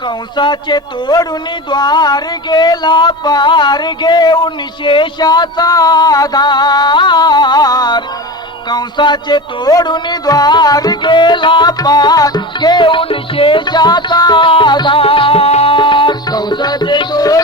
कंसाचे तोडून द्वार गेला पार घेऊन शेषाचा आधार. कंसाचे तोडून द्वार गेला पार घेऊन शेषाचा आधार. कंसाचे तोड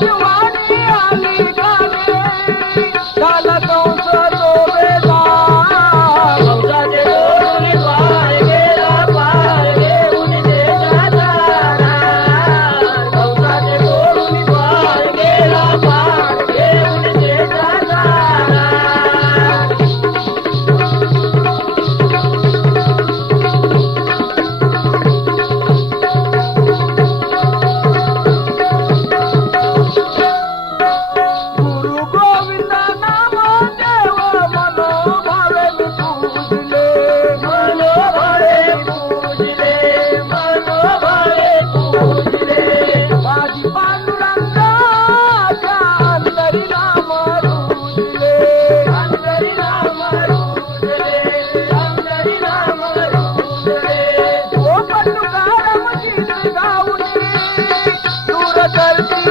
小毛。करती